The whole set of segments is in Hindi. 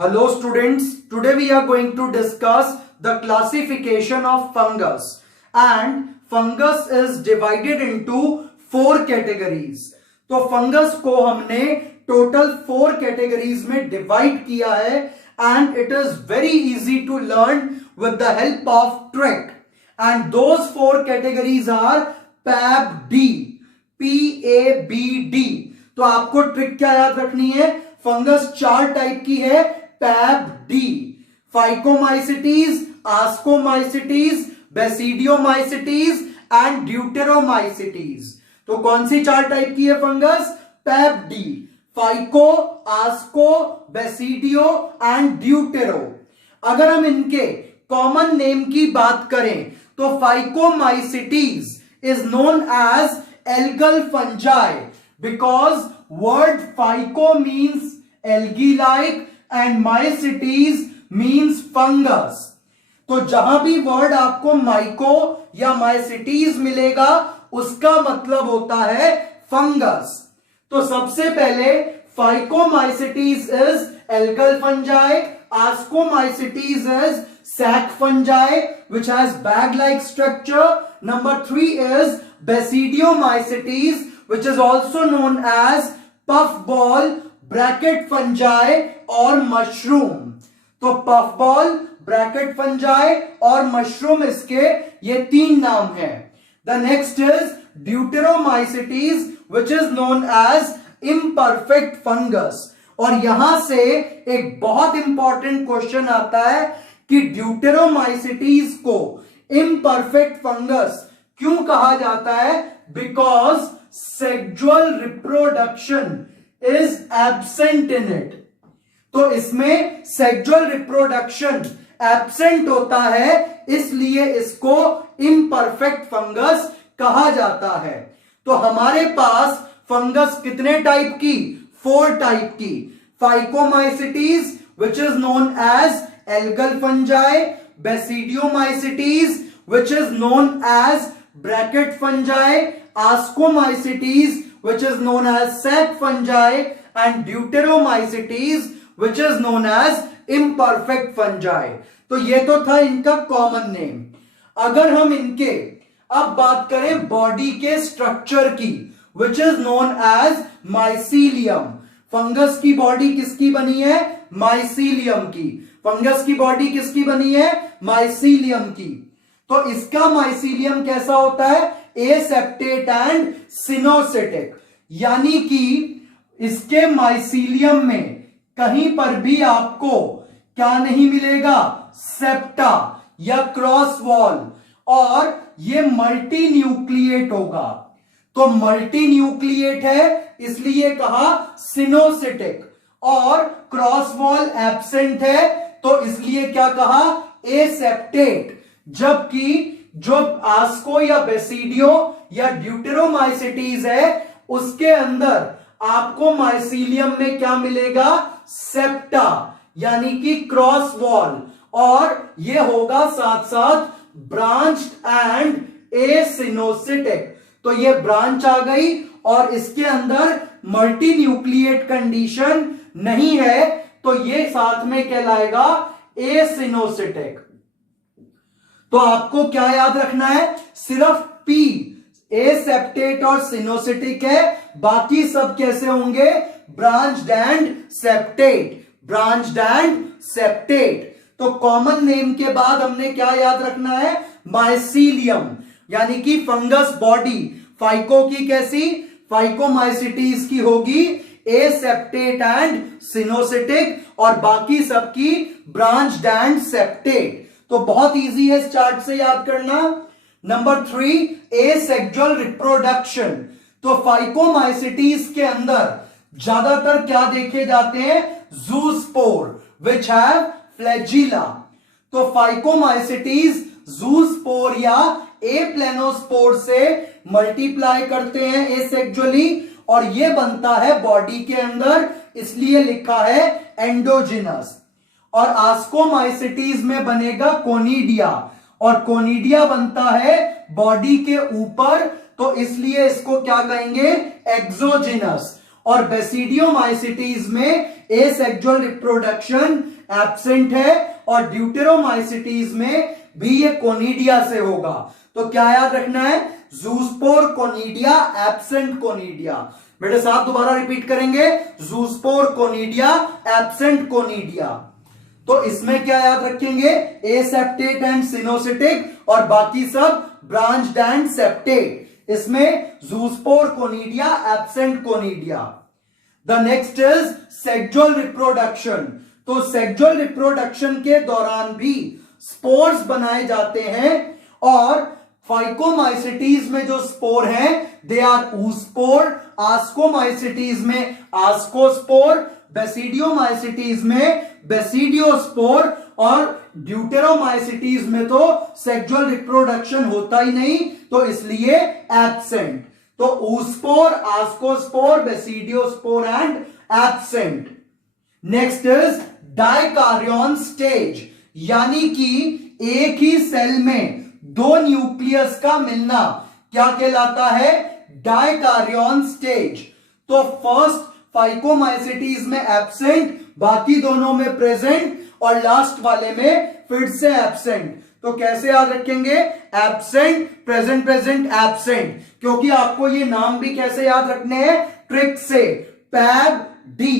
Hello students, today we are going to discuss the classification of fungus, and fungus is divided into four categories. तो फंगस को हमने टोटल 4 कैटेगरीज में डिवाइड किया है and it is very easy to learn with the help of trick, and those 4 categories are PABD, PABD. तो आपको ट्रिक क्या याद रखनी है? फंगस 4 टाइप की है, PABD, phycomycetes, ascomycetes, basidiomycetes and deuteromycetes. तो कौन सी 4 टाइप की है fungus? PABD, phyco, asco, basidio and deutero. अगर हम इनके कॉमन नेम की बात करें तो phycomycetes is known as algal fungi because word phyco means algae like and mycetes means fungus. तो जहां भी वर्ड आपको माइको या माइसिटीज मिलेगा उसका मतलब होता है फंगस. तो सबसे पहले phycomycetes is algal fungi, ascomycetes is sac fungi which has bag like structure. Number 3 is basidiomycetes which is also known as puffball, bracket fungi और मशरूम. तो पफबॉल, ब्रैकेट फंजाई और मशरूम इसके ये 3 नाम हैं. The next is deuteromycetes which is known as imperfect fungus. और यहां से एक बहुत इंपॉर्टेंट क्वेश्चन आता है कि ड्यूटेरोमाइसिटीज को इम्परफेक्ट फंगस क्यों कहा जाता है? Because sexual reproduction is absent in it. तो इसमें सेक्सुअल रिप्रोडक्शन एब्सेंट होता है, इसलिए इसको इम्परफेक्ट फंगस कहा जाता है. तो हमारे पास फंगस कितने टाइप की? 4 टाइप की. Phycomycetes which is known as algal fungi, basidiomycetes which is known as bracket fungi, ascomycetes which is known as sac fungi and deuteromycetes which is known as imperfect fungi. तो ये तो था इनका कॉमन नेम. अगर हम इनके अब बात करें बॉडी के स्ट्रक्चर की which is known as mycelium. Fungus की बॉडी किसकी बनी है? माइसीलियम की. फंगस की बॉडी किसकी बनी है? माइसीलियम की. तो इसका माइसीलियम कैसा होता है? Aseptate and coenocytic. यानी कि इसके माइसीलियम में कहीं पर भी आपको क्या नहीं मिलेगा? सेप्टा या क्रॉस वॉल. और ये मल्टी न्यूक्लिएट होगा. तो मल्टी न्यूक्लिएट है इसलिए कहा सिनोसिटिक. और क्रॉस वॉल एब्सेंट है तो इसलिए क्या कहा? एसेप्टेट. जबकि जो आस्को या बेसिडियो या ड्यूटेरोमाइसिटीज है उसके अंदर आपको माइसीलियम में क्या मिलेगा? सेप्टा यानी कि क्रॉस वॉल. और ये होगा साथ साथ ब्रांच्ड एंड एसिनोसिटिक. तो ये ब्रांच आ गई और इसके अंदर मल्टी न्यूक्लिएट कंडीशन नहीं है तो ये साथ में कहलाएगा एसिनोसिटिक. तो आपको क्या याद रखना है? सिर्फ पी एसेप्टेट और सिनोसिटिक है, बाकी सब कैसे होंगे? Branched and septate, branched and septate. तो कॉमन नेम के बाद हमने क्या याद रखना है? माइसीलियम. यानी कि फंगस बॉडी फाइको की कैसी? फाइकोमाइसिटीज की होगी एसेप्टेट एंड सिनोसिटिक और बाकी सबकी ब्रांच्ड एंड सेप्टेट. तो बहुत इजी है इस चार्ट से याद करना. Number 3 asexual reproduction. तो फाइकोमाइसिटीज के अंदर ज्यादातर क्या देखे जाते हैं? Zoospore which have flagella. तो फाइकोमाइसिटीज जूस्पोर या एप्लेनोस्पोर से मल्टीप्लाई करते हैं एसेक्सुअली और ये बनता है बॉडी के अंदर, इसलिए लिखा है एंडोजिनस. और आस्कोमाइसिटीज में बनेगा कोनिडिया और कोनिडिया बनता है बॉडी के ऊपर तो इसलिए इसको क्या कहेंगे? एक्सोजिनस. और बेसिडियोमाइसिटीज में एसेक्सुअल रिप्रोडक्शन एब्सेंट है और ड्यूटेरोमाइसिटीज में भी ये कोनिडिया से होगा। तो क्या याद रखना है? Zoospore conidia, absent conidia. बेटे साहब दोबारा रिपीट करेंगे, जूस्पोर कोनिडिया, एब्सेंट कोनिडिया। तो इसमें क्या याद रखेंगे? एसेप्टेट एंड सिनोसिटिक और बाकी सब ब्रांच्ड एंड सेप्टेट। इसमें zoospore conidia, absent conidia. The next is sexual reproduction. तो सेक्सुअल रिप्रोडक्शन के दौरान भी स्पोर्स बनाए जाते हैं और फाइकोमाइसिटीज में जो स्पोर हैं दे आर oospore, आस्कोमाइसिटीज में आस्कोस्पोर, बेसिडियोमाइसिटीज में बेसिडियोस्पोर और ड्यूटेरोमाइसिटीज में तो सेक्सुअल रिप्रोडक्शन होता ही नहीं, तो इसलिए एब्सेंट। तो oospore, ascospore, basidiospore and absent. Next is dikaryon stage, यानी कि एक ही सेल में दो न्यूक्लियस का मिलना क्या कहलाता है? डाइकार्यन स्टेज। तो फर्स्ट फाइकोमाइसिटीज में एब्सेंट, बाकी दोनों में प्रेजेंट और लास्ट वाले में फिर से एब्सेंट। तो कैसे याद रखेंगे? Absent, present, present, absent. क्योंकि आपको ये नाम भी कैसे याद रखने हैं? ट्रिक से, पैब डी,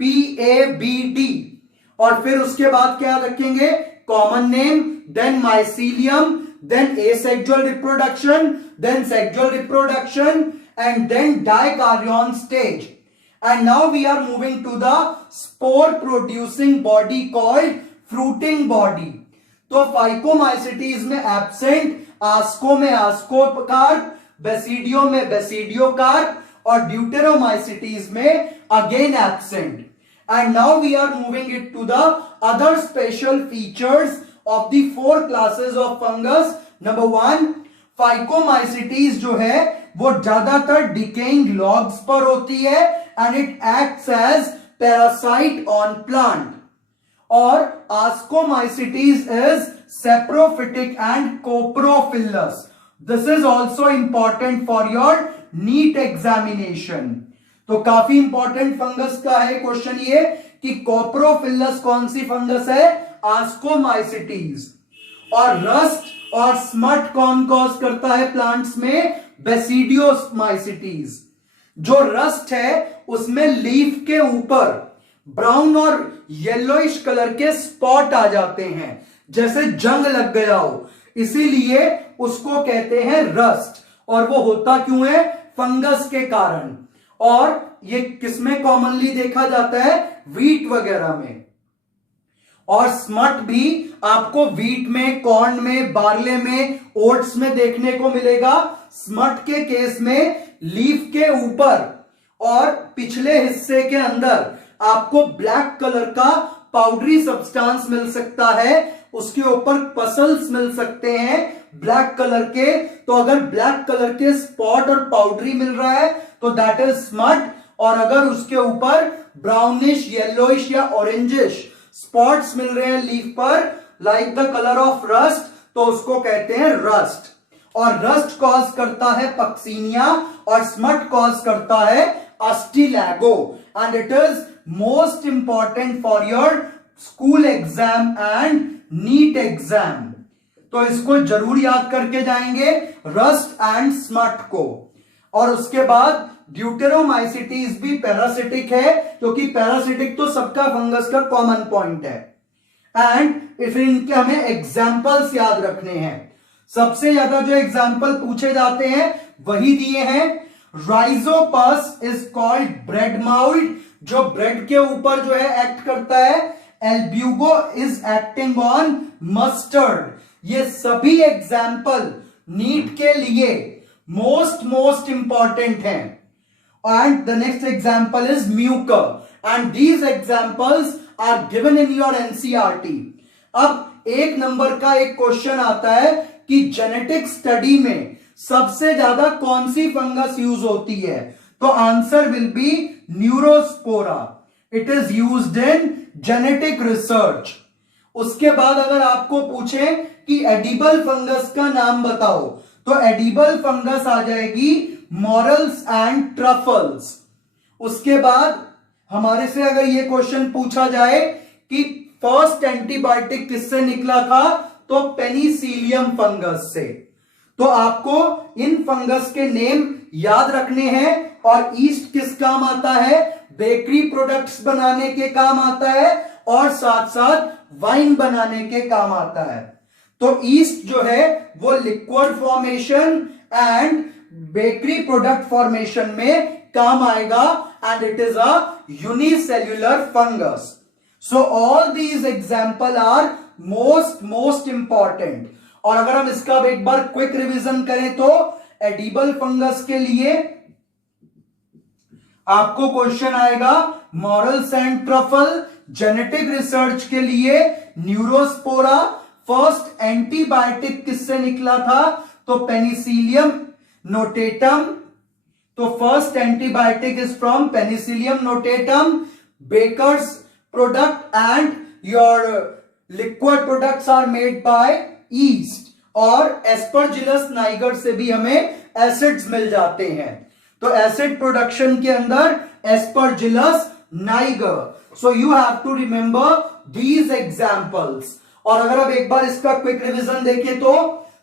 PABD। और फिर उसके बाद क्या याद रखेंगे? Common name, then mycelium, then asexual reproduction, then sexual reproduction, and then dikaryon stage. And now we are moving to the spore producing body called fruiting body. तो फाइकोमाइसिटीज में एब्सेंट, आस्को में आस्कोकार्प, बेसिडियो में बेसिडियोकार्प और ड्यूटेरोमाइसिटीज में again absent. And now we are moving it to the other special features of the four classes of fungus. Number 1, phycomycetes जो है वो ज्यादातर डिकेइंग लॉग्स पर होती है and it acts as parasite on plant. और ascomycetes is saprophytic and coprophilous. This is also important for your NEET examination. तो काफी इंपॉर्टेंट फंगस का है क्वेश्चन ये कि कोप्रोफिलस कौन सी फंगस है? आस्कोमाइसिटीज. और रस्ट और स्मट कौन कॉज करता है प्लांट्स में? बेसिडियोमाइसिटीज. जो रस्ट है उसमें लीफ के ऊपर ब्राउन और येलोइश कलर के स्पॉट आ जाते हैं, जैसे जंग लग गया हो, इसीलिए उसको कहते हैं रस्ट. और वो होता क्यों है? फंगस के कारण. और ये किसमें कॉमनली देखा जाता है? वीट वगैरह में. और स्मट भी आपको वीट में, कॉर्न में, बार्ले में, ओट्स में देखने को मिलेगा. स्मट के केस में लीफ के ऊपर और पिछले हिस्से के अंदर आपको ब्लैक कलर का पाउडरी सब्सटेंस मिल सकता है. उसके ऊपर पसल्स मिल सकते हैं ब्लैक कलर के. तो अगर ब्लैक कलर के स्पॉट और पाउडरी मिल रहा है तो दैट इज स्मट. और अगर उसके ऊपर ब्राउनिश, येलोइश या ऑरेंजिश स्पॉट्स मिल रहे हैं लीफ पर, like the colour of rust, तो उसको कहते हैं रस्ट. और रस्ट कॉज करता है पक्सीनिया और स्मट कॉज करता है Ustilago. And it is most important for your school exam and NEET exam. तो इसको जरूर याद करके जाएंगे, रस्ट एंड स्मट को. और उसके बाद ड्यूटेरोमाइसिटीज भी पैरासिटिक है, क्योंकि पैरासिटिक तो सबका फंगस का कॉमन पॉइंट है. एंड फिर इनके हमें एग्जाम्पल्स याद रखने हैं. सबसे ज्यादा जो एग्जाम्पल पूछे जाते हैं वही दिए हैं. Rhizopus is called bread mould, जो ब्रेड के ऊपर जो है एक्ट करता है. Albugo is acting on mustard. ये सभी एग्जाम्पल नीट के लिए मोस्ट इंपॉर्टेंट हैं. And the next example is mucor, and these examples are given in your NCERT. अब एक नंबर का एक क्वेश्चन आता है कि जेनेटिक स्टडी में सबसे ज्यादा कौन सी फंगस यूज होती है? तो answer will be Neurospora. It is used in genetic research. उसके बाद अगर आपको पूछे कि एडिबल फंगस का नाम बताओ, तो एडिबल फंगस आ जाएगी मॉरल्स एंड ट्रफल्स. उसके बाद हमारे से अगर ये क्वेश्चन पूछा जाए कि फर्स्ट एंटीबायोटिक किससे निकला था, तो पेनिसिलियम फंगस से। तो आपको इन फंगस के नेम याद रखने हैं। और ईस्ट किस काम आता है, बेकरी प्रोडक्ट्स बनाने के काम आता है और साथ साथ वाइन बनाने के काम आता है। तो ईस्ट जो है वो liquid formation and bakery product formation में काम आएगा and it is a unicellular fungus. So all these example are most important. और अगर हम इसका एक बार क्विक रिवीजन करें तो एडिबल फंगस के लिए आपको क्वेश्चन आएगा morels and truffle. Genetic research के लिए न्यूरोस्पोरा। फर्स्ट एंटीबायोटिक किससे निकला था, तो पेनिसिलियम नोटेटम। तो first antibiotic is from Penicillium notatum. Bakers product and your liquid products are made by yeast. और एस्परजिलस नाइगर से भी हमें एसिड्स मिल जाते हैं। तो एसिड प्रोडक्शन के अंदर Aspergillus niger. So you have to remember these examples. और अगर अब एक बार इसका क्विक रिवीजन देखें तो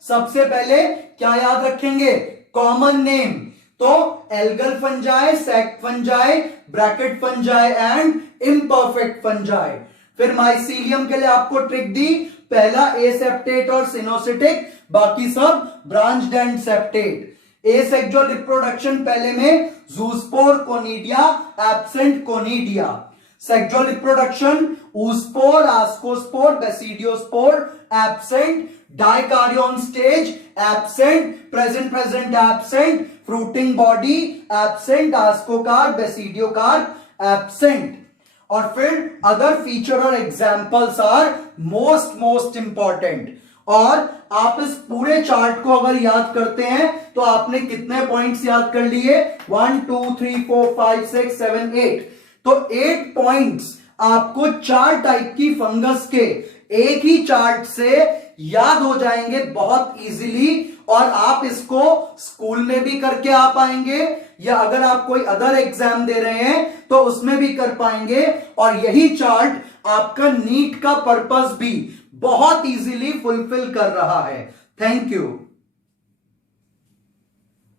सबसे पहले क्या याद रखेंगे, कॉमन नेम। तो algal fungi, sect fungi, bracket fungi and imperfect fungi. फिर माइसीलियम के लिए आपको ट्रिक दी, पहला एसेप्टेट और सिनोसिटिक, बाकी सब branched and septate. Asexual reproduction पहले में zoospore, conidia, absent conidia. Sexual reproduction oospore, ascospore, basidiospore, absent. Dikaryon stage absent, present absent, fruiting body absent, ascocarp, basidiocarp absent. और फिर अदर फीचर और एग्जाम्पल्स आर मोस्ट इंपॉर्टेंट। और आप इस पूरे चार्ट को अगर याद करते हैं तो आपने कितने पॉइंट्स याद कर लिए, 1 2 3 4 5 6 7 8। तो 8 पॉइंट्स आपको 4 टाइप की फंगस के एक ही चार्ट से याद हो जाएंगे बहुत इजीली। और आप इसको स्कूल में भी करके आ पाएंगे या अगर आप कोई अदर एग्जाम दे रहे हैं तो उसमें भी कर पाएंगे। और यही चार्ट आपका नीट का पर्पस भी बहुत इजीली फुलफिल कर रहा है। Thank you.